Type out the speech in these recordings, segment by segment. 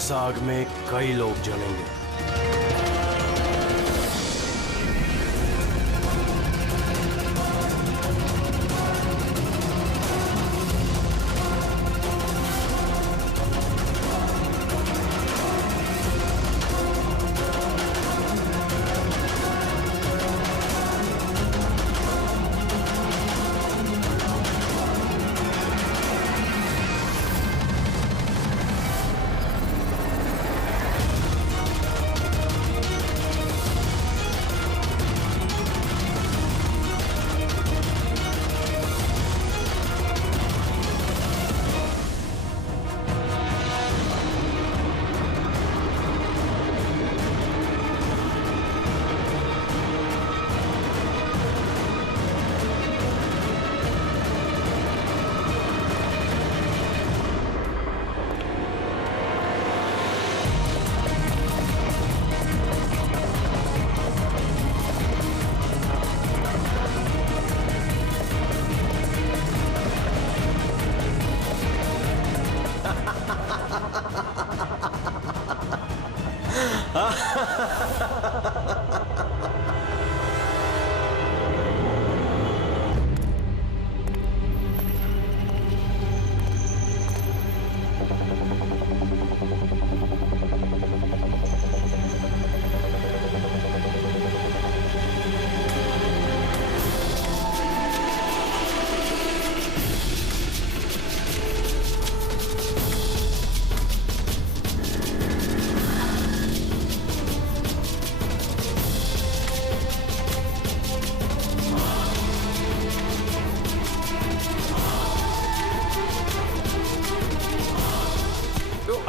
इस आग में कई लोग जलेंगे।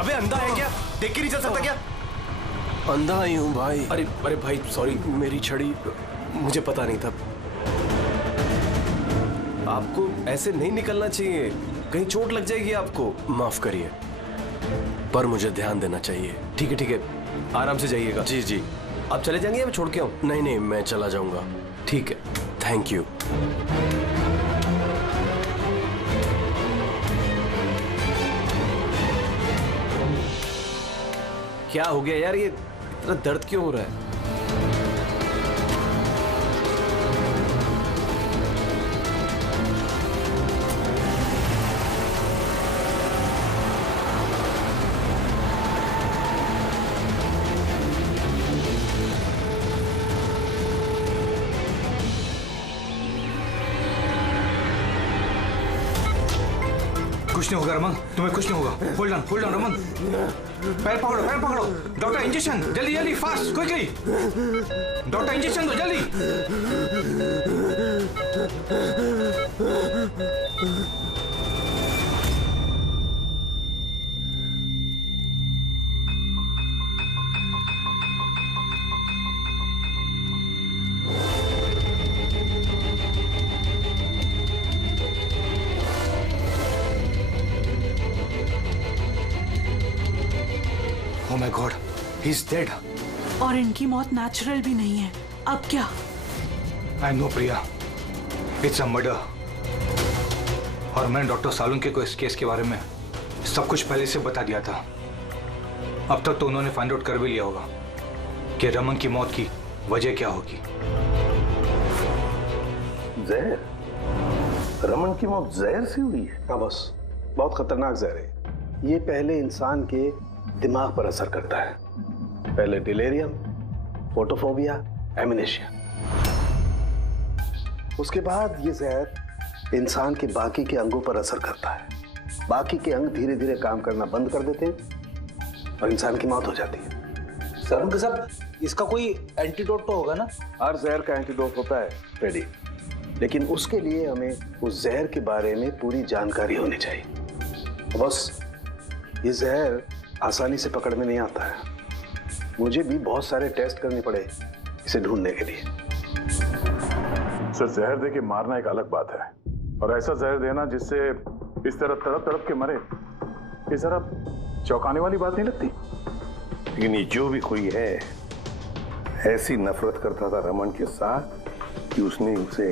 अबे अंधा है क्या? देख के नहीं चल सकता क्या? अंधा ही हूँ भाई। अरे भाई सॉरी, मेरी छड़ी मुझे पता नहीं था। आपको ऐसे नहीं निकलना चाहिए, कहीं चोट लग जाएगी आपको। माफ करिए, पर मुझे ध्यान देना चाहिए। ठीक है, आराम से जाइएगा। जी जी। आप चले जाएंगे या मैं छोड़ के आऊं? नहीं, मैं चला जाऊंगा। ठीक है, थैंक यू। क्या हो गया यार, ये इतना दर्द क्यों हो रहा है? कुछ नहीं होगा रमन, तुम्हें कुछ नहीं होगा। होल्ड ऑन रमन, पैर पकड़ो। डॉक्टर इंजेक्शन, जल्दी फास्ट, क्विकली। डॉक्टर इंजेक्शन दो जल्दी। Oh my God, he's dead. और इनकी मौत नेचुरल भी नहीं है। अब क्या? I know Priya, it's a murder. और मैंने डॉक्टर सालुंके को इस केस के बारे में सब कुछ पहले से बता दिया था। अब तक तो उन्होंने फाइंड आउट कर भी लिया होगा कि रमन की मौत की वजह क्या होगी। जहर? रमन की मौत जहर से हुई है? हाँ बस, बहुत खतरनाक जहर है। ये पहले इंसान के दिमाग पर असर करता है। पहले डिलेरियम, फोटोफोबिया, एमिनेशिया। उसके बाद ये जहर इंसान के बाकी के अंगों पर असर करता है। बाकी के अंग धीरे धीरे काम करना बंद कर देते हैं और इंसान की मौत हो जाती है। सर साहब, इसका कोई एंटीडोट तो होगा ना? हर जहर का एंटीडोट होता है फ्रेडी, लेकिन उसके लिए हमें उस जहर के बारे में पूरी जानकारी होनी चाहिए। बस ये जहर आसानी से पकड़ में नहीं आता है। मुझे भी बहुत सारे टेस्ट करने पड़े इसे ढूंढने के लिए। सर, जहर दे के मारना एक अलग बात है, और ऐसा जहर देना जिससे इस तरह तड़प तड़प के मरे, ये जरा चौंकाने वाली बात नहीं लगती? लेकिन ये जो भी कोई है, ऐसी नफरत करता था रमन के साथ कि उसने उसे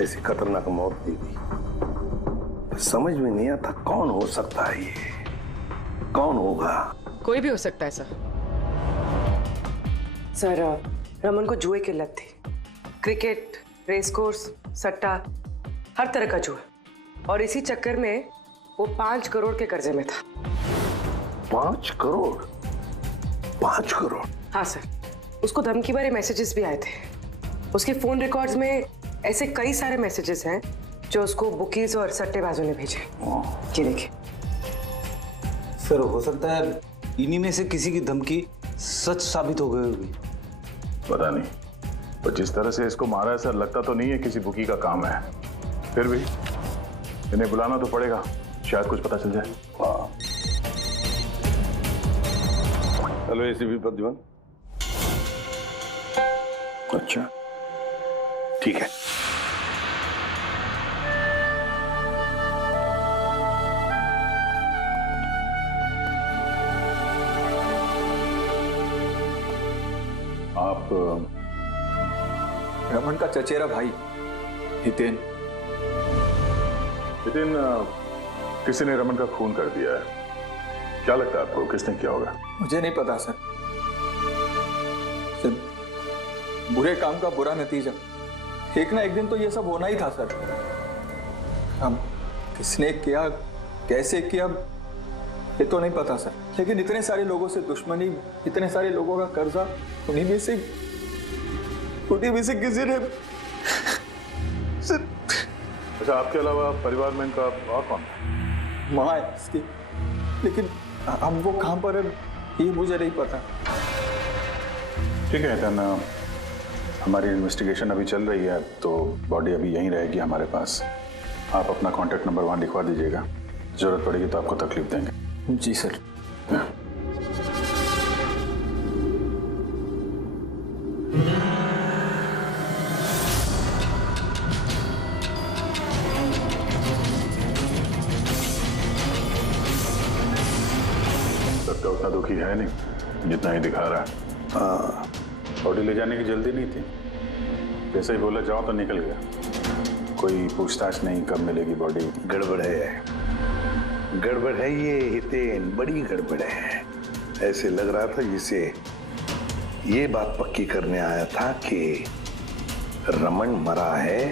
ऐसी खतरनाक मौत दे दी। समझ में नहीं आता कौन हो सकता है ये, कौन होगा? कोई भी हो सकता है सर। सर रमन को जुए की लत थी। क्रिकेट, रेस कोर्स, सट्टा, हर तरह का जुआ। और इसी चक्कर में वो 5 करोड़ के कर्जे में था। 5 करोड़? 5 करोड़? हाँ सर, उसको धमकी भरे मैसेजेस भी आए थे। उसके फोन रिकॉर्ड्स में ऐसे कई सारे मैसेजेस हैं जो उसको बुकीज और सट्टेबाजों ने भेजे। ये देखिए सर, हो सकता है इन्हीं में से किसी की धमकी सच साबित हो गई होगी। पता नहीं, पर जिस तरह से इसको मारा है सर, लगता तो नहीं है किसी बुकी का काम है। फिर भी इन्हें बुलाना तो पड़ेगा, शायद कुछ पता चल जाए। Hello ACP Pradyuman. अच्छा ठीक है। आप रमन का चचेरा भाई हितेन। हितेन, किसी ने रमन का खून कर दिया है। क्या लगता है आपको किसने किया होगा? मुझे नहीं पता सर। बुरे काम का बुरा नतीजा। एक ना एक दिन तो ये सब होना ही था सर। अब किसने किया, कैसे किया, ये तो नहीं पता सर। लेकिन इतने सारे लोगों से दुश्मनी, इतने सारे लोगों का कर्जा, उन्हीं में से किसी ने। अच्छा, आपके अलावा परिवार में इनका और कौन? माँ है इसकी, लेकिन अब वो कहाँ पर है ये मुझे नहीं पता। ठीक है हितेन, हमारी इन्वेस्टिगेशन अभी चल रही है, तो बॉडी अभी यहीं रहेगी हमारे पास। आप अपना कॉन्टैक्ट नंबर वहाँ लिखवा दीजिएगा, जरूरत पड़ेगी तो आपको तकलीफ देंगे। जी सर। सबका उतना दुखी है नहीं जितना ही दिखा रहा है। हाँ, बॉडी ले जाने की जल्दी नहीं थी, जैसे ही बोला जाओ तो निकल गया। कोई पूछताछ नहीं कब मिलेगी बॉडी। गड़बड़ है, गड़बड़ है ये हितेन, बड़ी गड़बड़ है। ऐसे लग रहा था जिसे ये बात पक्की करने आया था कि रमन मरा है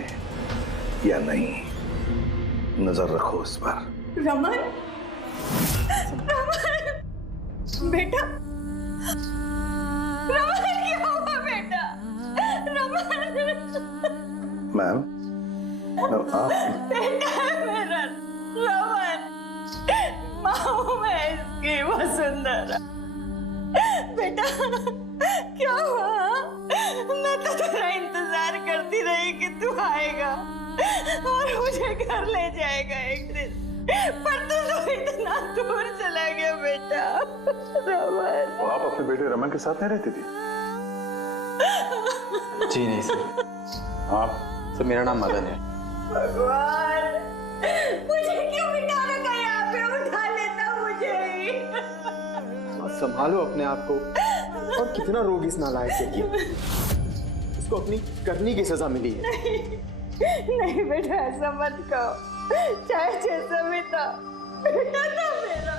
या नहीं। नजर रखो उस पर। रमन, रमन बेटा, रमन क्या हुआ बेटा? रमन। मैम, आप बेटा मेरा रमन, माँ मैं इसकी वसुंधरा। बेटा क्या हुआ? मैं तो तेरा इंतजार करती रही कि तू आएगा और मुझे घर ले जाएगा एक दिन, पर तू तो इतना दूर चला गया बेटा। रमन, तो आप अपने बेटे रमन के साथ नहीं रहती थी? जी नहीं सर। आप? सर मेरा नाम मदन है। भगवान, मुझे क्यों बिठा रखा यहाँ पे? उठा लेता मुझे ही। संभालो अपने आप को। और कितना रोग इस नालायक से किया। इसको अपनी करनी की सजा मिली है। नहीं बेटा, ऐसा मत कहो। चाहे जैसा भी था, बेटा था मेरा।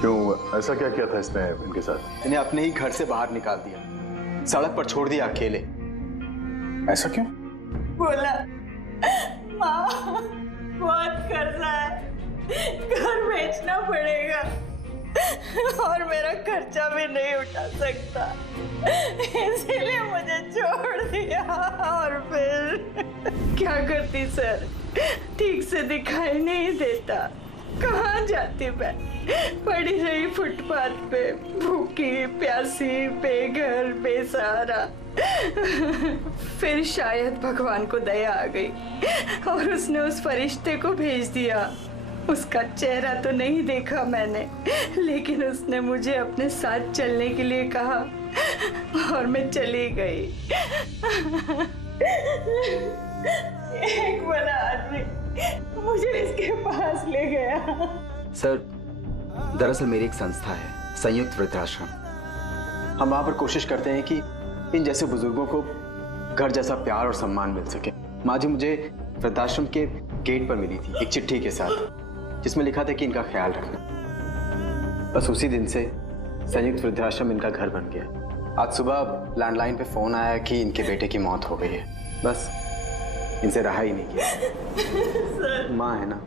क्यों, ऐसा क्या किया था इसने इनके साथ? इन्हें अपने ही घर से बाहर निकाल दिया, सड़क पर छोड़ दिया अकेले। ऐसा क्यों? बोला माँ बहुत कर्जा है, घर बेचना पड़ेगा और मेरा खर्चा भी नहीं उठा सकता, इसीलिए मुझे छोड़ दिया। और फिर क्या करती सर, ठीक से दिखाई नहीं देता। कहाँ जाती मैं? पड़ी रही फुटपाथ पे, भूखी प्यासी, बेघर बेसहारा। फिर शायद भगवान को दया आ गई और उसने उस फरिश्ते को भेज दिया। उसका चेहरा तो नहीं देखा मैंने, लेकिन उसने मुझे अपने साथ चलने के लिए कहा और मैं चली गई। एक बड़ा आदमी मुझे इसके पास ले गया। सर, दरअसल मेरी एक संस्था है, संयुक्त वृद्धाश्रम। हम वहां पर कोशिश करते हैं कि इन जैसे बुजुर्गों को घर जैसा प्यार और सम्मान मिल सके। माँ जी मुझे वृद्धाश्रम के गेट पर मिली थी एक चिट्ठी के साथ, जिसमें लिखा था कि इनका ख्याल रखना। बस उसी दिन से संयुक्त वृद्धाश्रम इनका घर बन गया। आज सुबह लैंडलाइन पे फोन आया कि इनके बेटे की मौत हो गई है। बस इनसे रहा ही नहीं गया। माँ है ना।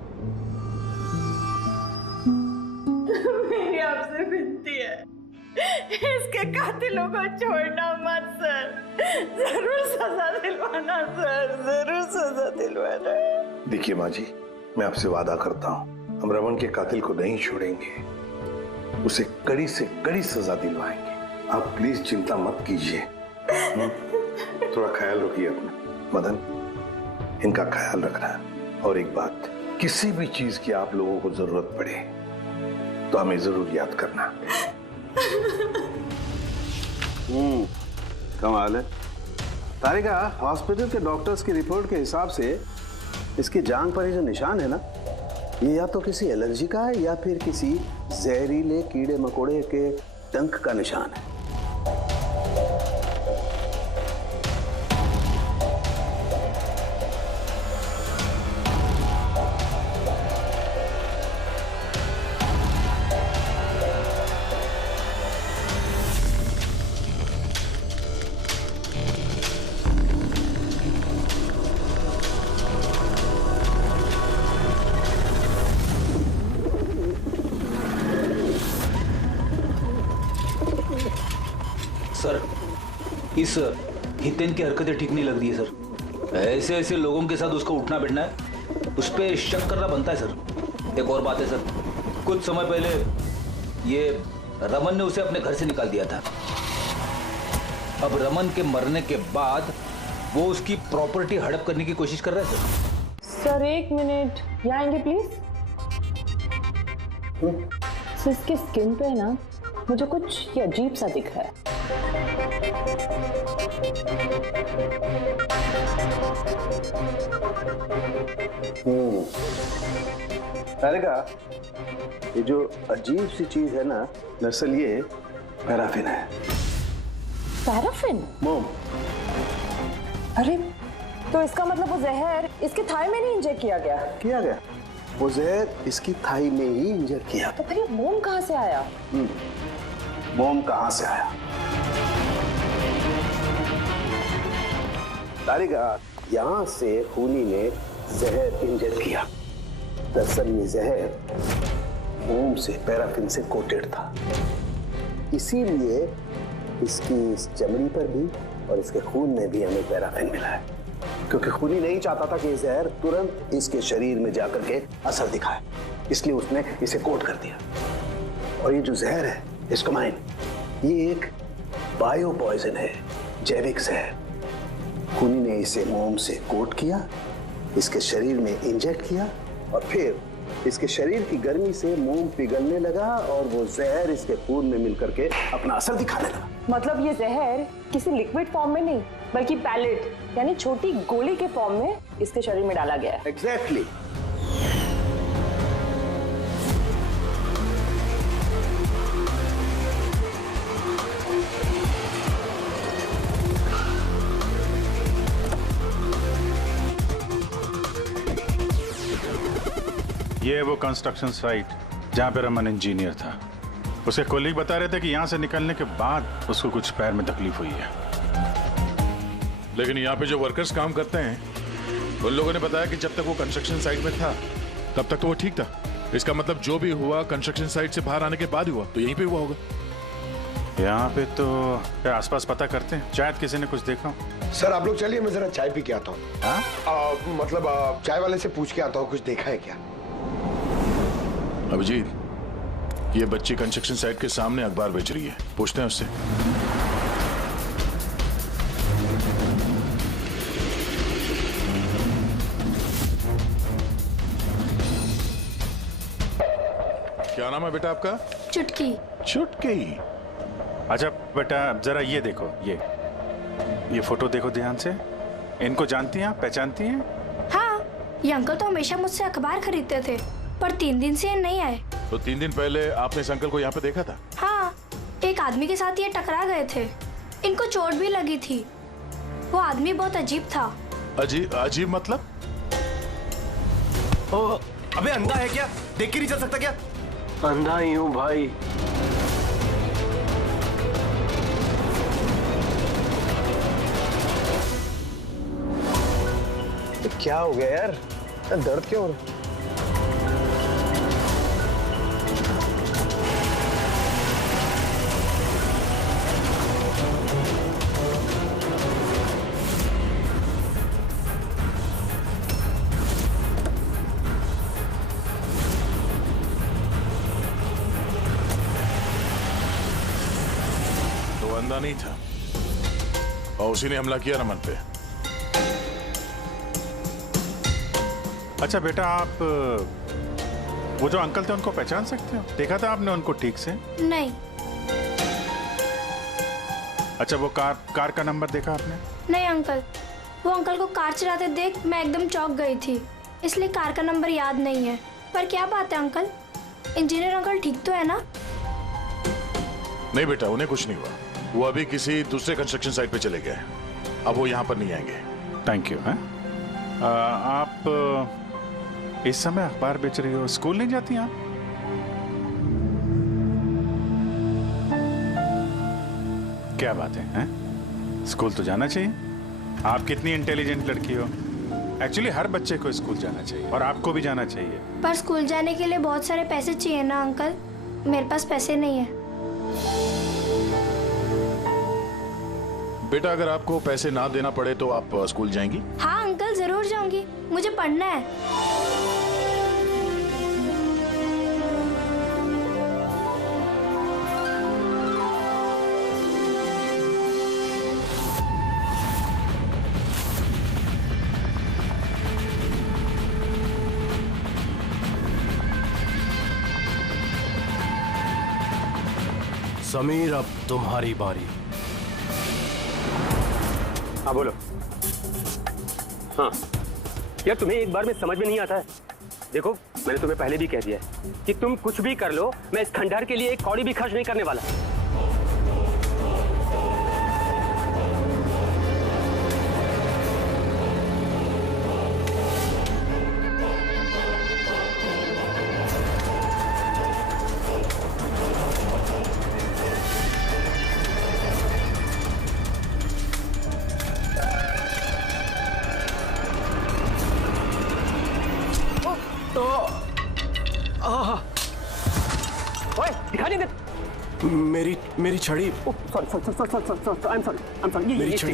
मेरी आपसे विनती है, इसके कातिलों को छोड़ना मत सर। जरूर सजा दिलवाना सर, जरूर सजा दिलवाना। देखिए माँ जी, मैं आपसे वादा करता हूँ, हम रमन के कातिल को नहीं छोड़ेंगे, उसे कड़ी से कड़ी सजा दिलवाएंगे। आप प्लीज चिंता मत कीजिए। थोड़ा ख्याल रखिए अपना। मदन, इनका ख्याल रखना। और एक बात, किसी भी चीज की आप लोगों को जरूरत पड़े तो हमें जरूर याद करना। कमाल है। तारिका, हॉस्पिटल के डॉक्टर्स की रिपोर्ट के हिसाब से इसकी जांघ पर ये जो निशान है ना, ये या तो किसी एलर्जी का है या फिर किसी जहरीले कीड़े मकोड़े के डंक का निशान है। सर, इस हितेन की हरकतें ठीक नहीं लग रही है सर। ऐसे ऐसे लोगों के साथ उसको उठना बैठना है, उस पर शक करना बनता है सर। एक और बात है सर, कुछ समय पहले ये रमन ने उसे अपने घर से निकाल दिया था। अब रमन के मरने के बाद वो उसकी प्रॉपर्टी हड़प करने की कोशिश कर रहा है सर। सर एक मिनट, यहाँ आएंगे प्लीज। सर इसके स्किन पे ना मुझे कुछ ये अजीब सा दिख रहा है। तारिका, ये जो अजीब सी चीज है ना, दरअसल ये पैराफिन है। पैराफिन? मोम। अरे तो इसका मतलब वो जहर इसके थाई में नहीं इंजेक्ट किया गया? किया गया। वो जहर इसकी थाई में ही इंजेक्ट किया। तो फिर ये मोम कहाँ से आया? मोम कहाँ से आया? तारिका, यहाँ से खूनी ने जहर इंजेक्ट किया। दरअसल ये जहर मोम से, पैराफिन से कोटेड था, इसीलिए इसकी इस चमड़ी पर भी और इसके खून में भी हमें पैराफिन मिला है। क्योंकि खूनी नहीं चाहता था कि ये जहर तुरंत इसके शरीर में जाकर के असर दिखाए, इसलिए उसने इसे कोट कर दिया। और ये जो जहर है, एस्कोमाइन, ये एक बायो पॉइजन है, जैविक जहर। खूनी ने इसे मोम से कोट किया, इसके शरीर में इंजेक्ट किया और फिर इसके शरीर की गर्मी से मोम पिघलने लगा और वो जहर इसके खून में मिलकर के अपना असर दिखाने लगा। मतलब ये जहर किसी लिक्विड फॉर्म में नहीं बल्कि पैलेट यानी छोटी गोली के फॉर्म में इसके शरीर में डाला गया है। एग्जैक्टली। ये है वो कंस्ट्रक्शन साइट जहाँ पे रमन इंजीनियर था। उसके कोलीग बता रहे थे कि यहाँ से निकलने के बाद उसको कुछ पैर में तकलीफ हुई है। लेकिन यहाँ पे जो वर्कर्स काम करते हैं उन लोगों ने बताया कि जब तक वो कंस्ट्रक्शन साइट में था तब तक तो वो ठीक था। इसका मतलब जो भी हुआ कंस्ट्रक्शन साइट से बाहर आने के बाद हुआ, तो यहीं पे हुआ होगा। यहाँ पे तो आसपास पता करते हैं, शायद किसी ने कुछ देखा। सर आप लोग चलिए, मैं जरा चाय पी के आता हूँ। मतलब चाय वाले से पूछ के आता हूँ कुछ देखा है क्या। अभिजीत, ये बच्ची कंस्ट्रक्शन साइट के सामने अखबार बेच रही है, पूछते हैं उससे। क्या नाम है बेटा आपका? चुटकी। चुटकी। अच्छा बेटा, जरा ये देखो, ये फोटो देखो ध्यान से। इनको जानती हैं, पहचानती हैं? हाँ, ये अंकल तो हमेशा मुझसे अखबार खरीदते थे, पर 3 दिन से ये नहीं आए। तो 3 दिन पहले आपने इस अंकल को यहाँ पे देखा था? हाँ, एक आदमी के साथ ये टकरा गए थे। इनको चोट भी लगी थी। वो आदमी बहुत अजीब था। अजीब मतलब? अबे अंधा है क्या? देख के नहीं चल सकता क्या? अंधा ही हूं भाई। क्या हो गया यार? दर्द क्यों हो रहा है? तो अंधा नहीं था और उसी ने हमला किया रमन पे। अच्छा बेटा, आप वो जो अंकल थे उनको पहचान सकते हो? देखा था आपने उनको ठीक से? नहीं। अच्छा, वो कार का नंबर देखा आपने? नहीं अंकल, वो अंकल को कार चलाते देख मैं एकदम चौंक गई थी, इसलिए कार का नंबर याद नहीं है। पर क्या बात है अंकल, इंजीनियर अंकल ठीक तो है ना? नहीं बेटा, उन्हें कुछ नहीं हुआ। वो अभी किसी दूसरे कंस्ट्रक्शन साइट पे चले गए, अब वो यहाँ पर नहीं आएंगे। Thank you. हैं आप इस समय अखबार बेच रही हो, स्कूल नहीं जाती आप? क्या बात है, हैं? स्कूल तो जाना चाहिए। आप कितनी इंटेलिजेंट लड़की हो। एक्चुअली हर बच्चे को स्कूल जाना चाहिए और आपको भी जाना चाहिए। पर स्कूल जाने के लिए बहुत सारे पैसे चाहिए ना अंकल, मेरे पास पैसे नहीं है। बेटा, अगर आपको पैसे ना देना पड़े तो आप स्कूल जाएंगी? हाँ अंकल, जरूर जाऊंगी, मुझे पढ़ना है। समीर, अब तुम्हारी बारी। हाँ बोलो। हाँ यार, तुम्हें एक बार में समझ में नहीं आता है। देखो, मैंने तुम्हें पहले भी कह दिया है कि तुम कुछ भी कर लो, मैं इस खंडहर के लिए एक कौड़ी भी खर्च नहीं करने वाला। मेरी छड़ी।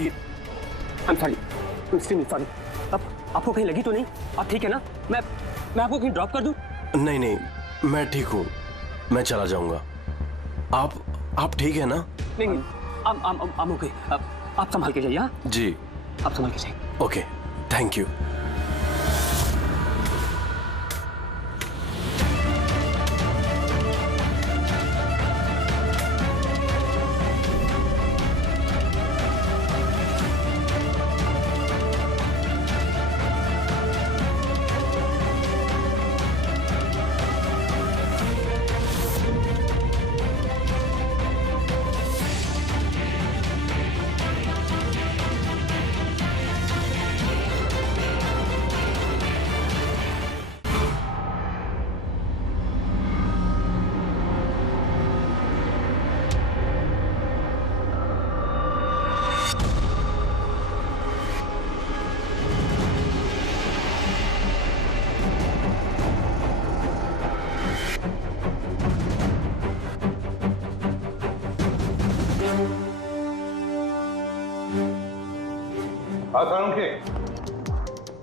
मेरी छड़ी। सॉरी। अब आपको कहीं लगी तो नहीं? आप ठीक है ना? मैं आपको कहीं ड्रॉप कर दूं? नहीं नहीं, मैं ठीक हूँ, मैं चला जाऊंगा। आप ठीक है ना? नहीं, I'm okay। आप संभाल के जाइए। हाँ जी, आप संभाल के जाइए। Okay, thank you.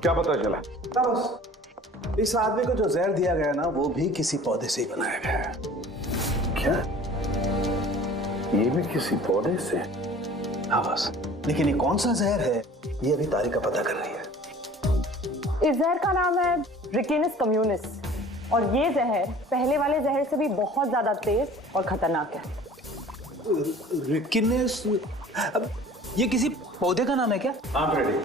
क्या पता चला? बस इस आदमी को जो जहर दिया गया ना, वो भी किसी पौधे से ही बनाया गया है। क्या? ये भी किसी पौधे से? हाँ बस, लेकिन ये कौन सा जहर है, ये अभी तारिका पता कर रही है। इस जहर का नाम है रिकिनस कम्युनिस, और ये जहर पहले वाले जहर से भी बहुत ज्यादा तेज और खतरनाक है। रिकिनस? ये किसी पौधे का नाम है क्या? हाँ फ्रेडी,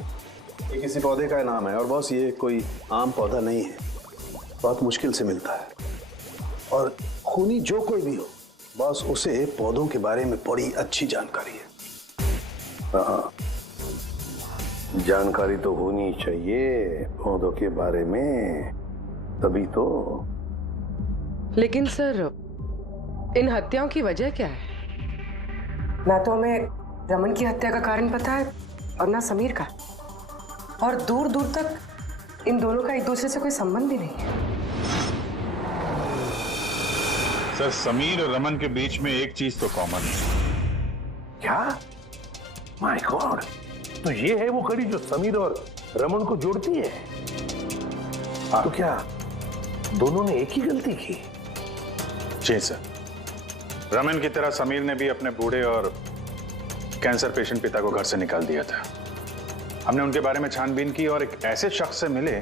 ये किसी पौधे का नाम है, और बॉस ये कोई आम पौधा नहीं है, बहुत मुश्किल से मिलता है। और खूनी जो कोई भी हो, बॉस उसे पौधों के बारे में बड़ी अच्छी जानकारी है। हाँ, जानकारी तो होनी चाहिए पौधों के बारे में, तभी तो लेकिन सर, इन हत्याओं की वजह क्या है? ना तो हमें रमन की हत्या का कारण पता है और ना समीर का, और दूर दूर तक इन दोनों का एक दूसरे से कोई संबंध ही नहीं है। सर, समीर और रमन के बीच में एक चीज तो कॉमन है। क्या? माय गॉड, तो ये है वो कड़ी जो समीर और रमन को जोड़ती है। तो क्या दोनों ने एक ही गलती की? जी सर, रमन की तरह समीर ने भी अपने बूढ़े और कैंसर पेशेंट पिता को घर से निकाल दिया था। हमने उनके बारे में छानबीन की और एक ऐसे शख्स से मिले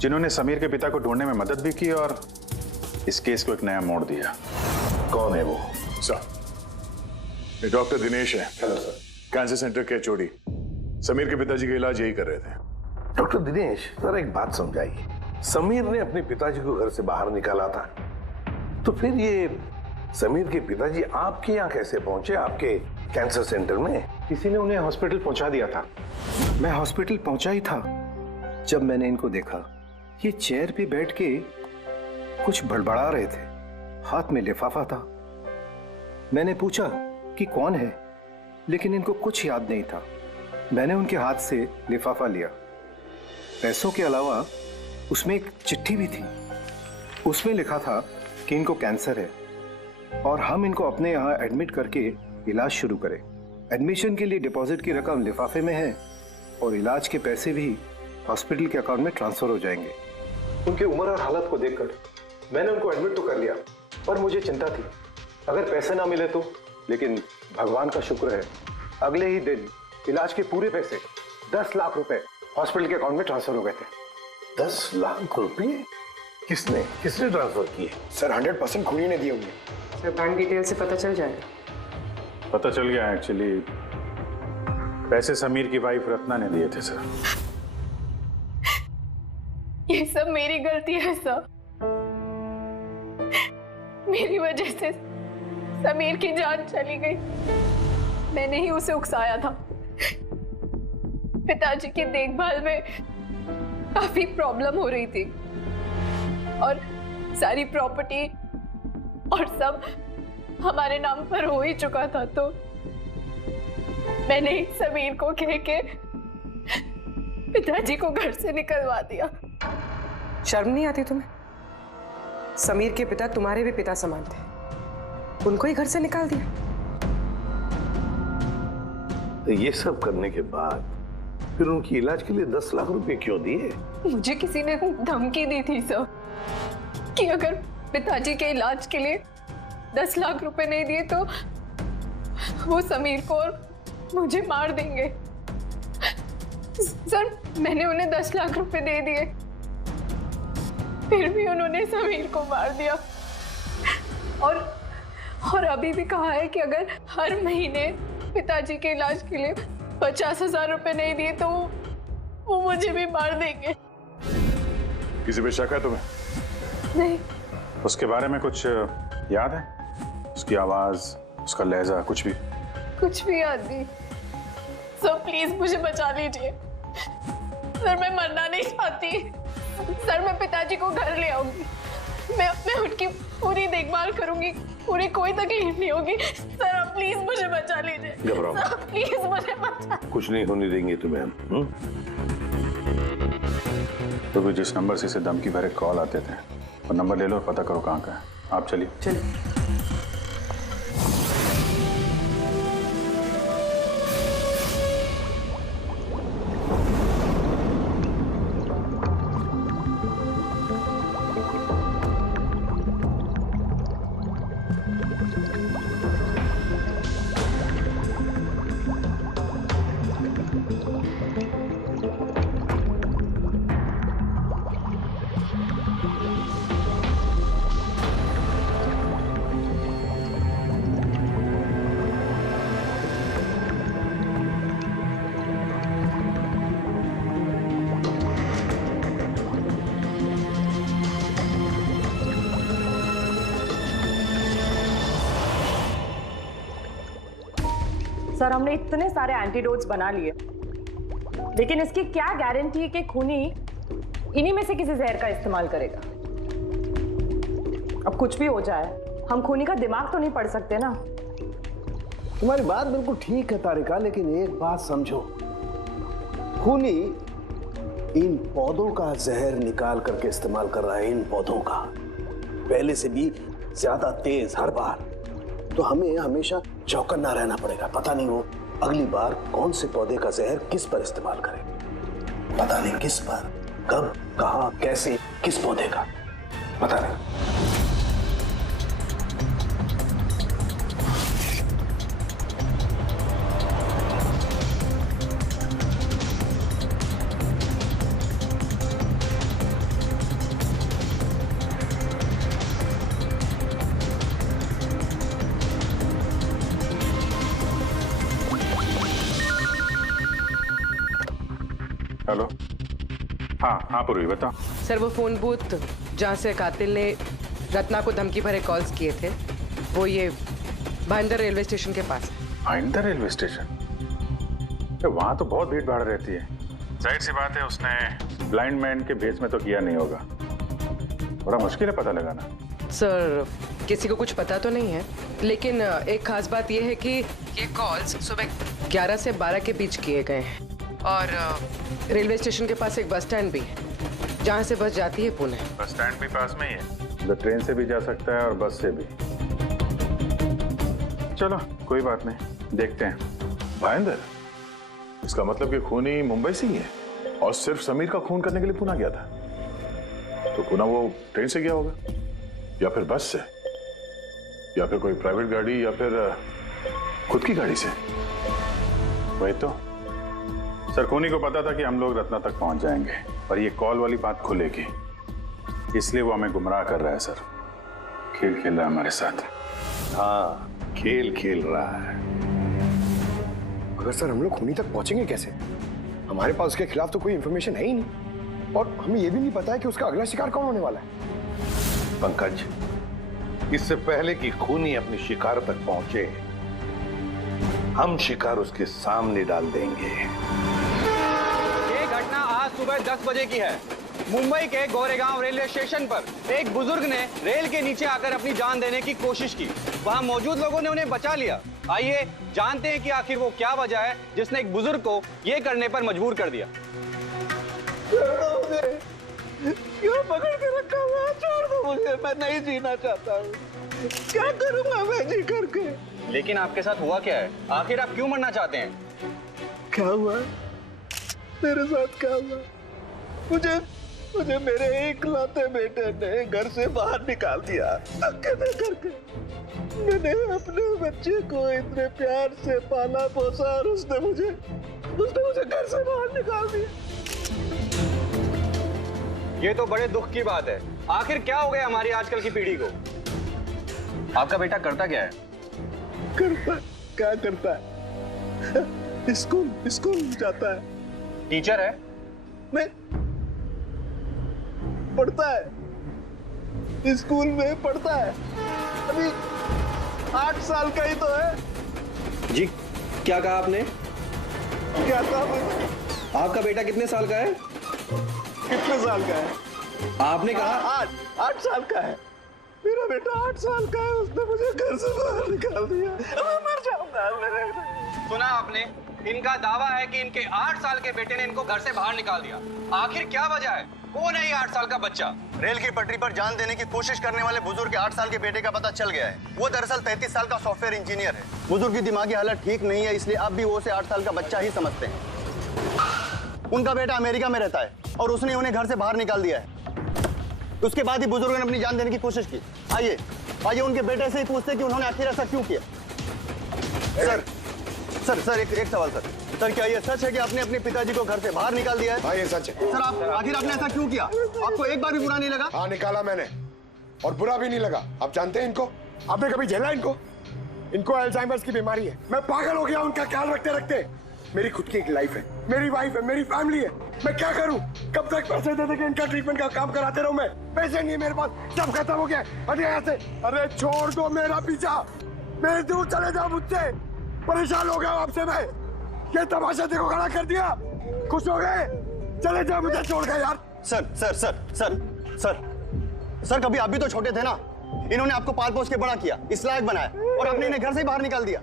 जिन्होंने समीर के पिता को ढूंढने में मदद भी की और इस केस को एक नया मोड़ दिया। कौन है वो? सर, ये डॉक्टर दिनेश है। Hello sir. कैंसर सेंटर के चोड़ी। समीर के पिताजी का इलाज यही कर रहे थे। डॉक्टर दिनेश, जरा एक बात समझाइए। समीर ने अपने पिताजी को घर से बाहर निकाला था, तो फिर ये समीर के पिताजी आपके यहाँ कैसे पहुंचे, आपके कैंसर सेंटर में? किसी ने उन्हें हॉस्पिटल पहुंचा दिया था। मैं हॉस्पिटल पहुंचा ही था जब मैंने इनको देखा। ये चेयर पे बैठ के कुछ बड़बड़ा रहे थे, हाथ में लिफाफा था। मैंने पूछा कि कौन है, लेकिन इनको कुछ याद नहीं था। मैंने उनके हाथ से लिफाफा लिया। पैसों के अलावा उसमें एक चिट्ठी भी थी। उसमें लिखा था कि इनको कैंसर है और हम इनको अपने यहाँ एडमिट करके इलाज शुरू करें। एडमिशन के लिए डिपॉजिट की रकम लिफाफे में है और इलाज के पैसे भी हॉस्पिटल के अकाउंट में ट्रांसफर हो जाएंगे। उनकी उम्र और हालत को देखकर मैंने उनको एडमिट तो कर लिया, पर मुझे चिंता थी अगर पैसे ना मिले तो। लेकिन भगवान का शुक्र है, अगले ही दिन इलाज के पूरे पैसे 10 लाख रुपए हॉस्पिटल के अकाउंट में ट्रांसफर हो गए थे। 10 लाख रुपए? किसने ट्रांसफर किए? सर 100% खूनी ने दिए होंगे। सर, बैंक डिटेल से पता चल जाएगा। पता चल गया एक्चुअली, पैसे समीर की वाइफ रत्ना ने दिए थे सर। ये सब मेरी गलती है सर। मेरी वजह से समीर की जान चली गई। मैंने ही उसे उकसाया था। पिताजी की देखभाल में काफी प्रॉब्लम हो रही थी और सारी प्रॉपर्टी और सब हमारे नाम पर हो ही चुका था, तो मैंने ही समीर को कह के पिताजी को घर से निकलवा दिया। शर्म नहीं आती तुम्हें? समीर के पिता तुम्हारे भी पिता समान थे, उनको ही घर से निकाल दिया। तो ये सब करने के बाद फिर उनकी इलाज के लिए 10 लाख रुपए क्यों दिए? मुझे किसी ने धमकी दी थी सर कि अगर पिताजी के इलाज के लिए 10 लाख रुपए नहीं दिए तो वो समीर को और मुझे मार देंगे। सर, मैंने उन्हें 10 लाख रुपए दे दिए, फिर भी उन्होंने समीर को मार दिया। और अभी भी कहा है कि अगर हर महीने पिताजी के इलाज के लिए 50,000 रुपए नहीं दिए तो वो मुझे भी मार देंगे। किसी पे शक है तुम्हें? नहीं। उसके बारे में कुछ याद है? उसकी आवाज, उसका लहजा, कुछ भी? कुछ भी याद नहीं। सर प्लीज मुझे बचा लीजिए। सर मैं मरना नहीं चाहती। सर मैं पिताजी को घर ले आऊंगी। मैं उनकी पूरी देखभाल करूंगी, पूरी कोई तकलीफ नहीं होगी। सर आप प्लीज मुझे बचा लीजिए। घबराओ, प्लीज मुझे बचा। कुछ नहीं होने देंगे तुम्हें हम। तो भी जिस नंबर से इसे धमकी भरे कॉल आते थे वो नंबर ले लो और पता करो कहाँ का है। आप चलिए। चलिए। सर हमने इतने सारे एंटीडोट्स बना लिए, लेकिन इसकी क्या गारंटी है कि खूनी इन्हीं में से किसी जहर का इस्तेमाल करेगा? अब कुछ भी हो जाए, हम खूनी का दिमाग तो नहीं पढ़ सकते ना। तुम्हारी बात बिल्कुल ठीक है तारिका, लेकिन एक बात समझो, खूनी इन पौधों का जहर निकाल करके इस्तेमाल कर रहा है, इन पौधों का, पहले से भी ज्यादा तेज हर बार। तो हमें हमेशा चौकन्ना रहना पड़ेगा। पता नहीं वो अगली बार कौन से पौधे का जहर किस पर इस्तेमाल करे, पता नहीं किस पर, कब, कहां, कैसे, किस पौधे का, पता नहीं। हेलो। हाँ पूर्वी बताओ। सर वो फोन बूथ जहाँ से कातिल ने रत्ना को धमकी भरे कॉल्स किए थे, वो ये भाईंदर रेलवे स्टेशन के पास है। Bhayandar railway station? तो वहाँ तो बहुत भीड़ भाड़ रहती है। जाहिर सी बात है उसने ब्लाइंड मैन के भेस में तो किया नहीं होगा, बड़ा मुश्किल है पता लगाना। सर किसी को कुछ पता तो नहीं है, लेकिन एक खास बात यह है कि ये कॉल्स सुबह 11 से 12 के बीच किए गए हैं और रेलवे स्टेशन के पास एक बस स्टैंड भी है जहाँ से बस जाती है पुणे। बस स्टैंड भी पास में ही है, तो ट्रेन से भी जा सकता है और बस से भी। चलो कोई बात नहीं, देखते हैं। भाईंदर, इसका मतलब कि खूनी मुंबई से ही है और सिर्फ समीर का खून करने के लिए पुणे गया था। तो पुणे वो ट्रेन से गया होगा या फिर बस से या फिर कोई प्राइवेट गाड़ी या फिर खुद की गाड़ी से। वही तो सर, खूनी को पता था कि हम लोग रत्ना तक पहुंच जाएंगे, पर ये कॉल वाली बात खुलेगी, इसलिए वो हमें गुमराह कर रहा है। सर खेल खेल रहा है हमारे साथ। हाँ, खेल खेल रहा है। अगर सर हम लोग खूनी तक पहुंचेंगे कैसे? हमारे पास उसके खिलाफ तो कोई इंफॉर्मेशन है ही नहीं, और हमें यह भी नहीं पता है कि उसका अगला शिकार कौन होने वाला है। पंकज, इससे पहले कि खूनी अपनी शिकार तक पहुंचे, हम शिकार उसके सामने डाल देंगे। ये घटना आज सुबह 10 बजे की है। मुंबई के गोरेगांव रेलवे स्टेशन पर एक बुजुर्ग ने रेल के नीचे आकर अपनी जान देने की कोशिश की। वहां मौजूद लोगों ने उन्हें बचा लिया। आइए जानते हैं कि आखिर वो क्या वजह है जिसने एक बुजुर्ग को ये करने पर मजबूर कर दिया। क्यों पकड़ के रखा हुआ? छोड़ दो मुझे, मैं नहीं जीना चाहता हूँ। क्या करूंगा मैं जी करके? लेकिन आपके साथ हुआ क्या है? आखिर आप क्यों मरना चाहते हैं? क्या हुआ? मेरे साथ क्या हुआ? मुझे मेरे इकलौते बेटे ने घर से बाहर निकाल दिया, अकेले करके। मैंने अपने बच्चे को इतने प्यार से पाला पोसा और उसने मुझे घर से बाहर निकाल दिया। ये तो बड़े दुख की बात है। आखिर क्या हो गया हमारी आजकल की पीढ़ी को? आपका बेटा करता क्या है? क्या करता है? स्कूल जाता है। टीचर है? नहीं, पढ़ता है, स्कूल में पढ़ता है। अभी 8 साल का ही तो है। जी क्या कहा आपने? क्या कहा? आपका बेटा कितने साल का है? कितने साल का है? आपने कहा 8 साल का है। मेरा बेटा 8 साल का है, उसने मुझे घर से बाहर निकाल दिया। मैं मर जाऊंगा। सुना आपने? इनका दावा है कि इनके 8 साल के बेटे ने इनको घर से बाहर निकाल दिया। आखिर क्या वजह है? कौन है ये 8 साल का बच्चा? रेल की पटरी पर जान देने की कोशिश करने वाले बुजुर्ग के 8 साल के बेटे का पता चल गया है। वो दरअसल 33 साल का सॉफ्टवेयर इंजीनियर है। बुजुर्ग की दिमागी हालत ठीक नहीं है, इसलिए अब भी वो उसे 8 साल का बच्चा ही समझते हैं। उनका बेटा अमेरिका में रहता है और उसने उन्हें घर से बाहर निकाल दिया है। उसके बाद ही बुजुर्ग ने अपनी जान देने की कोशिश की। आइए उनके बेटे से ही पूछते कि उन्होंने आखिर ऐसा क्यों किया। सर एक सवाल सर, क्या ये सच है कि आपने अपने पिताजी को घर से बाहर निकाल दिया है? हाँ ये सच है। सर आखिर आपने ऐसा क्यों किया? आपको एक बार भी बुरा नहीं लगा? हाँ निकाला मैंने, और बुरा भी नहीं लगा। आप जानते हैं इनको? आपने कभी झेला इनको? इनको अल्जाइमर्स की बीमारी है। मैं पागल हो गया उनका ख्याल रखते रखते। मेरी खुद की एक लाइफ है, मेरी वाइफ है, मेरी फैमिली है। मैं क्या करूं? कब तक पैसे दे दे के इनका ट्रीटमेंट का काम कराते रहूं मैं? पैसे नहीं है मेरे पास, सब खत्म हो गया। अरे यहाँ से, अरे छोड़ दो मेरा पीछा, मेरे दूर चले जाओ मुझसे। परेशान हो गया आपसे मैं। ये तमाशा देखो खड़ा कर दिया। खुश हो गए? चले जाओ, मुझे छोड़ गए यार। सर कभी आप भी तो छोटे थे ना, इन्होंने आपको पाल पोस के बड़ा किया, इस लायक बनाया, और आपने इन्हें घर से ही बाहर निकाल दिया।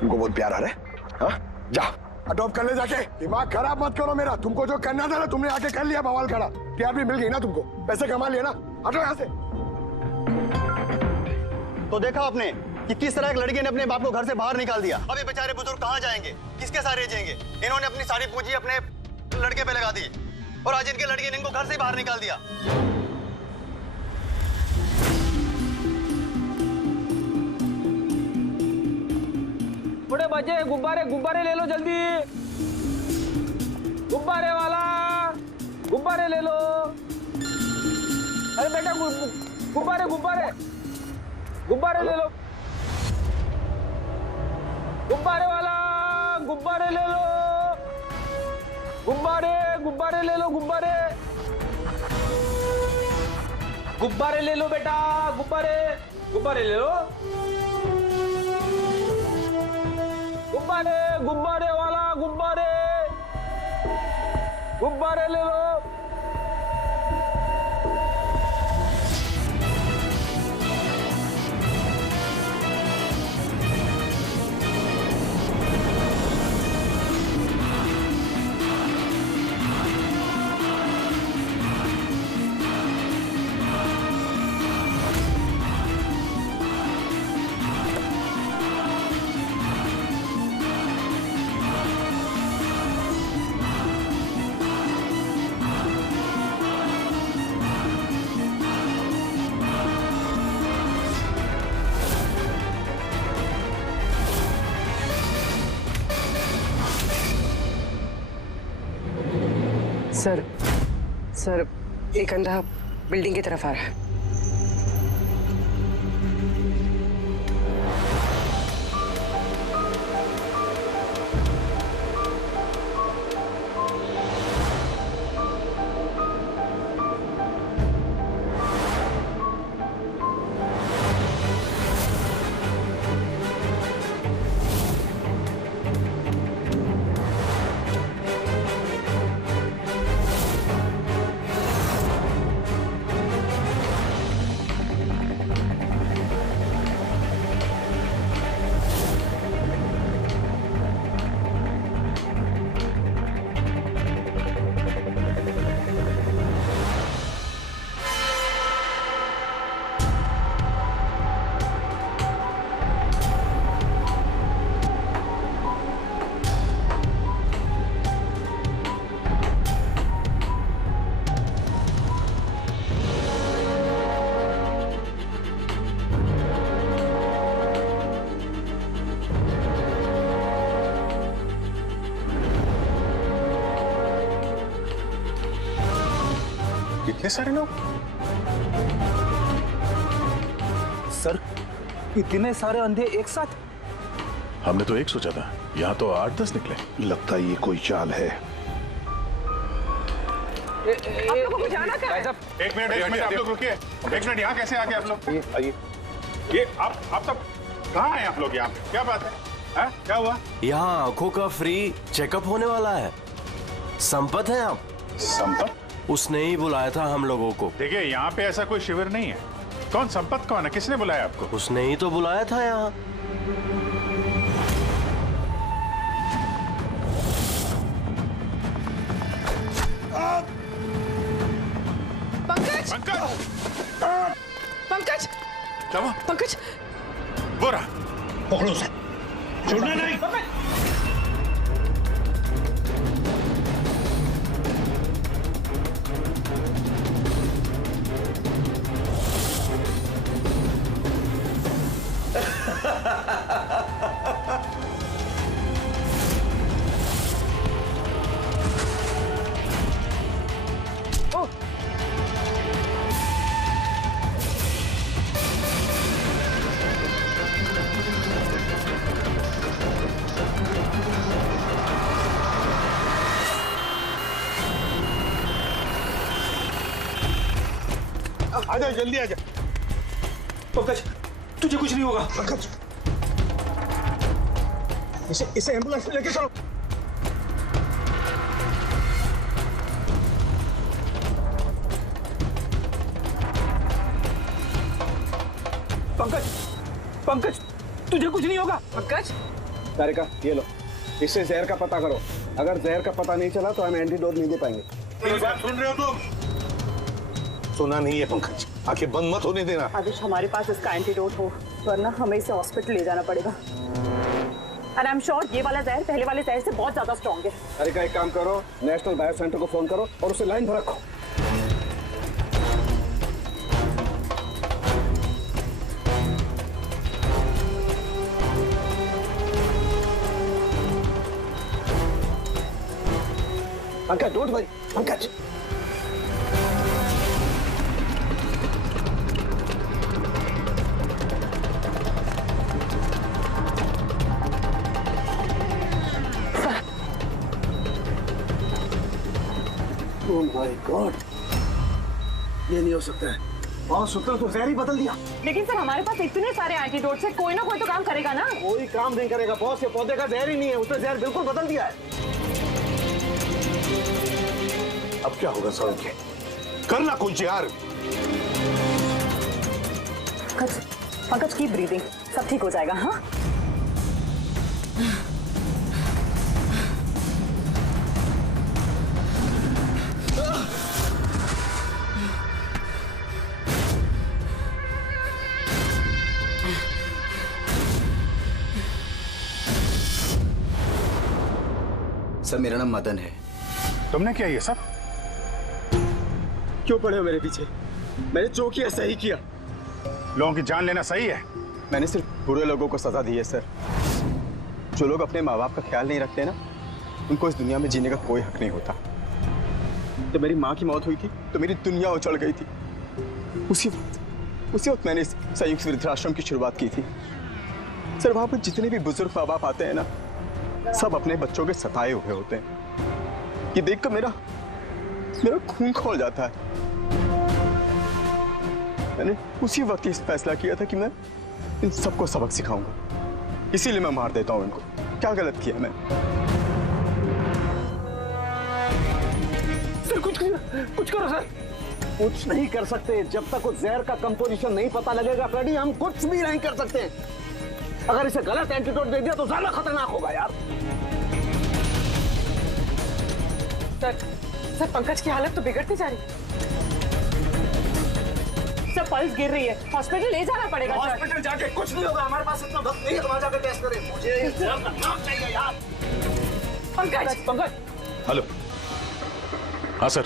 तुमको बहुत प्यार आ रहा है? हाँ? जा अडॉप्ट कर ले जाके। दिमाग खराब मत करो मेरा। तुमको जो करना था ना तुमने आके कर लिया बवाल खड़ा। टीआरपी मिल गई ना तुमको, पैसे कमा लिए ना, हटो यहाँ से। तो देखा आपने कि किस तरह एक लड़के ने अपने बाप को घर से बाहर निकाल दिया। अब ये बेचारे बुजुर्ग कहाँ जाएंगे, किसके सहारे जाएंगे? इन्होंने अपनी सारी पूंजी अपने लड़के पे लगा दी और आज इनके लड़के ने इनको घर से बाहर निकाल दिया। बड़े बच्चे गुब्बारे गुब्बारे ले लो जल्दी, गुब्बारे वाला गुब्बारे ले लो। अरे बेटा गुब्बारे गुब्बारे गुब्बारे ले लो, गुब्बारे वाला गुब्बारे ले लो, गुब्बारे गुब्बारे ले लो, गुब्बारे गुब्बारे ले लो बेटा, गुब्बारे गुब्बारे ले लो, गुब्बारे गुब्बारे वाला गुब्बारे गुब्बारे ले लो। सर एक अंधा बिल्डिंग की तरफ आ रहा है। इतने सारे लोग? सर इतने सारे अंधे एक साथ? हमने तो एक सोचा था, यहाँ तो 8-10 निकले। लगता है ये कोई चाल है। आप लोगों को जाना क्या है? एक मिनट आप लोग रुकिए। एक मिनट, यहाँ कैसे आ गए आप लोग? आइए। ये आप सब कहाँ हैं आप लोग यहाँ पे? क्या बात है? क्या हुआ? यहाँ आंखों का फ्री चेकअप होने वाला है। संपत है आप? संपत? उसने ही बुलाया था हम लोगों को। देखिए यहाँ पे ऐसा कोई शिविर नहीं है। कौन संपत कौन है? किसने बुलाया आपको? उसने ही तो बुलाया था यहाँ। पंकज पंकज क्या हुआ? पंकज वो रहा, पकड़ो उसे, छोड़ना नहीं। आजा, जल्दी आजा। पंकज तुझे कुछ नहीं होगा। पंकज इसे एम्बुलेंस में लेके चलो। पंकज तुझे कुछ नहीं होगा। पंकज तारिका ये लो, इससे जहर का पता करो। अगर जहर का पता नहीं चला तो हम एंटीडोट नहीं दे पाएंगे। सुन रहे हो तुम? सुना नहीं है पंकज, आंखें बंद मत होने देना। आदिश हमारे पास इसका एंटीडोट हो, वरना हमें इसे हॉस्पिटल ले जाना पड़ेगा। एंड आई एम श्योर ये वाला जहर पहले वाले जहर से बहुत ज्यादा स्ट्रॉन्ग है। तारिका एक काम करो, नेशनल बायो सेंटर को फोन करो और उसे लाइन पर रखो। Pankaj don't worry, Pankaj oh my God, ये नहीं हो सकता है। और सूत्र तो जहर ही बदल दिया। लेकिन सर हमारे पास इतने सारे एंटीडोट है, कोई ना कोई तो काम करेगा ना। कोई काम नहीं करेगा बॉस, ये पौधे का जहर ही नहीं है, उसने जहर बिल्कुल बदल दिया है। अब क्या होगा सौरभ? करना कुछ यार। पंकज की ब्रीदिंग, सब ठीक हो जाएगा। हाँ सर मेरा नाम मदन है। तुमने क्या ये सब? क्यों पड़े हो मेरे पीछे? मैंने जो किया सही किया। लोगों की जान लेना सही है? मैंने सिर्फ बुरे लोगों को सजा दी है सर। जो लोग अपने माँ बाप का ख्याल नहीं रखते ना, उनको इस दुनिया में जीने का कोई हक नहीं होता। जब मेरी माँ की मौत हुई थी तो मेरी दुनिया उछल गई थी। उसी वक्त मैंने इस संयुक्त वृद्धाश्रम की शुरुआत की थी। सर वहां पर जितने भी बुजुर्ग माँ बाप आते हैं ना, सब अपने बच्चों के सताए हुए होते हैं। ये देखकर मेरा खून खौल जाता है। मैंने उसी वक्त ये फैसला किया था कि मैं इन सबको सबक सिखाऊंगा, इसीलिए मैं मार देता हूं इनको। क्या गलत किया मैं? सर कुछ करो सर। कुछ नहीं कर सकते जब तक उस जहर का कंपोजिशन नहीं पता लगेगा फ्रेडी, हम कुछ भी नहीं कर सकते। अगर इसे गलत एंटीडोट दे दिया तो ज्यादा खतरनाक होगा यार। सर पंकज की हालत तो बिगड़ती जा रही है। सर पल्स गिर रही है, हॉस्पिटल ले जाना पड़ेगा। हॉस्पिटल जाके कुछ नहीं होगा, हमारे पास इतना वक्त नहीं है तुम्हारा जाकर टेस्ट करें। मुझे इस जहर का नाम चाहिए यार। पंकज हेलो। हाँ सर,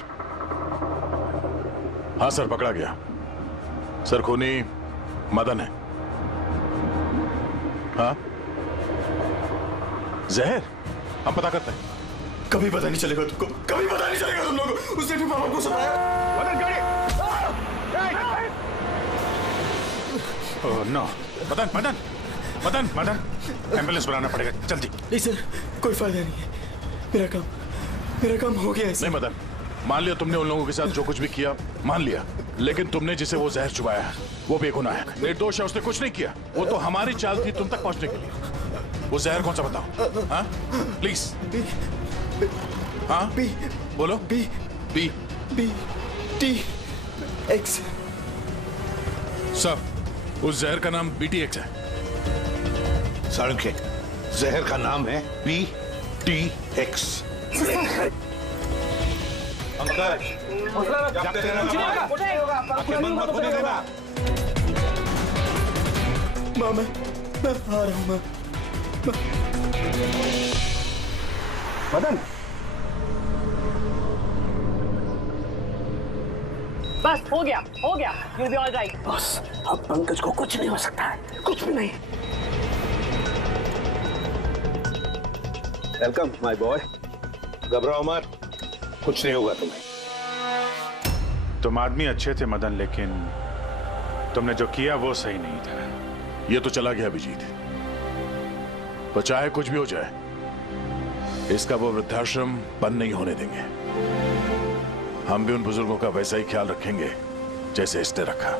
हाँ सर पकड़ा गया। सर खूनी मदन है। हाँ जहर हम पता करते हैं। कभी पता नहीं चलेगा तुमको, कभी पता नहीं चलेगा तुम लोगों को। उसने भी पापा को सताया। मदन गाड़ी। Oh no. मदन एम्बुलेंस बुलाना पड़ेगा जल्दी। नहीं सर कोई फायदा नहीं है, मेरा काम हो गया है। नहीं मदन, मान लिया तुमने उन लोगों के साथ जो कुछ भी किया, मान लिया, लेकिन तुमने जिसे वो जहर चुबाया है वो बेगुनाह है, निर्दोष है, उसने कुछ नहीं किया। वो तो हमारी चाल थी तुम तक पहुंचने के लिए। वो जहर कौन सा बताओ? हाँ प्लीज। हाँ बोलो। B T X. सब उस जहर का नाम BTX है। साळुंखे, जहर का नाम है BTX। पंकज माँ मैं आ रहा हूँ। मदन बस हो गया you'll be all right। बस अब पंकज को कुछ नहीं हो सकता है, कुछ भी नहीं। Welcome my boy. घबराओ मत, कुछ नहीं होगा तुम्हें। तुम आदमी अच्छे थे मदन, लेकिन तुमने जो किया वो सही नहीं था। ये तो चला गया अभिजीत, पर चाहे कुछ भी हो जाए, इसका वो वृद्धाश्रम बंद नहीं होने देंगे। हम भी उन बुजुर्गों का वैसा ही ख्याल रखेंगे जैसे इसने रखा।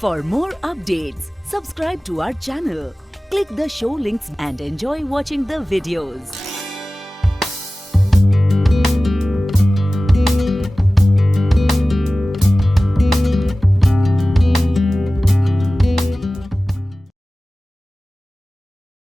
For more updates, subscribe to our channel, click the show links and enjoy watching the videos.